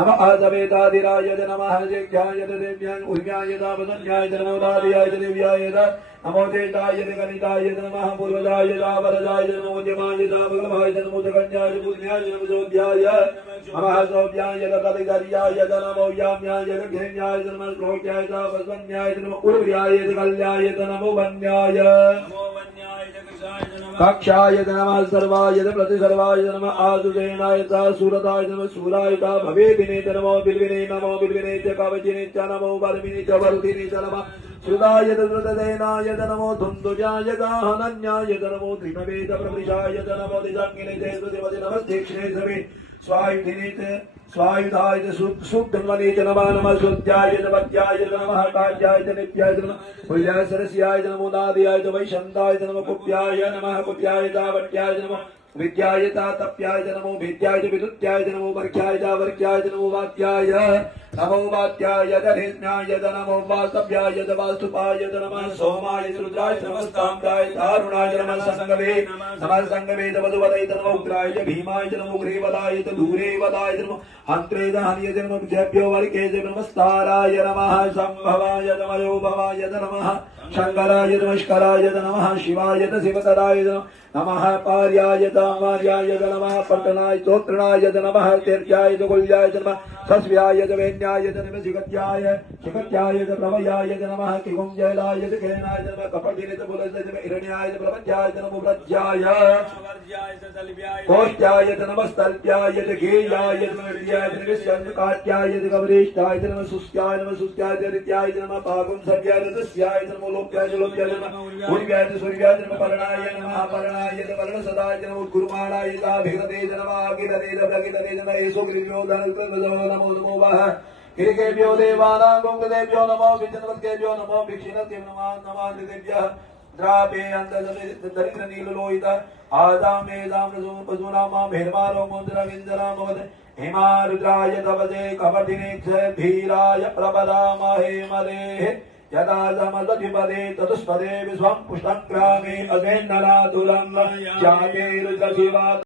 नमः आसवेदाधिराय नमः ज्ञाय देव्याय उर्व्याय दावदन्याय नमो दादियाय देव्याय नमो तेजाय गणिताय नमः पूर्वजाय दावरजाय नमो जमाय दावलभाय नमो जगन्याय पुण्याय नमो जोध्याय नमः सौभ्याय दलिगर्याय नमो याम्याय घेन्याय नमः श्लोक्याय दावसन्याय नमो उर्व्याय कल्याय नमो वन्याय कक्षाय नमः सर्वाय प्रतिसर्वाय नमः आजुसेनाय सुरताय नमः सूराय भवे विनेत नमो बिल्विने नमो बिल्विने च कवचिने च नमो वर्मिने च वरुदिने च नमः श्रुताय धृतदेनाय नमो धुन्दुजाय गाहनन्याय नमो त्रिभवेद प्रवृषाय नमो दिजाङ्गिने च सुदेवते नमस्तेक्षणे सवे स्वायुधिने च स्वायुधाय शुद्धमने च नमः नमः शुद्ध्याय च वद्याय नमः कार्याय च नित्याय नमः पुल्याय सरस्याय नमो दादियाय च वैशन्ताय नमः कुप्याय नमः कुप्याय च वट्याय नमः विद्याय तप्याय नमो विद्याय विदुत्याय नमो वर्क्याय वर्क्याय नमो वाद्याय नमो वाद्याय धनिज्ञाय नमो वास्तव्याय वास्तुपाय नमः सोमाय रुद्राय नमस्ताम्राय दारुणाय नमः संगवे वधुवदय नमो उग्राय भीमाय नमो ग्रीवदाय दूरे वदाय नमो हन्त्रे हनिय नमो विजयभ्यो वर्गे नमस्ताराय नमः संभवाय नमो भवाय नमः शंकराय नमस्काराय नमः शिवाय शिवतराय नमः पार्याय दामार्याय नमः पट्टनाय स्तोत्रणाय नमः तीर्थ्याय कुल्याय नमः सस्व्याय वेन्याय नमः शिखत्याय प्रभयाय नमः किकुञ्जलाय केनाय नमः कपटिने बुलस्य हिरण्याय प्रपञ्चाय नमो व्रज्याय कोष्ट्याय नमः स्तल्प्याय गेयाय काट्याय गवरेष्ठाय नमः सुस्याय रित्याय नमः पागुंसव्याय तस्याय नमो लोप्याय नमः उर्व्याय सूर्याय नमः पर्णाय नमः पर्णाय वर्ण सदाय नमो गुरुमाणाय भिगते नमः अगिलते प्रगिलते नमः सुग्रीव्यो नमो नमो वः किरीकेभ्यो देवानां गोङ्गदेभ्यो नमो विजनवद्भ्यो नमो भिक्षिणते नमः नमः देव्यः द्रापे दरिद्र नीललोहित आदामेदां पशूनां भेर्मारो मोन्द्रविन्दरामवद हेमा रुद्राय तपसे कपटिने धीराय प्रबलामहे मदेः यदा समदधिपदे ततुस्पदे विश्वं पुष्टं ग्रामे अजेन्नरातुलं जाते रुद्रशिवा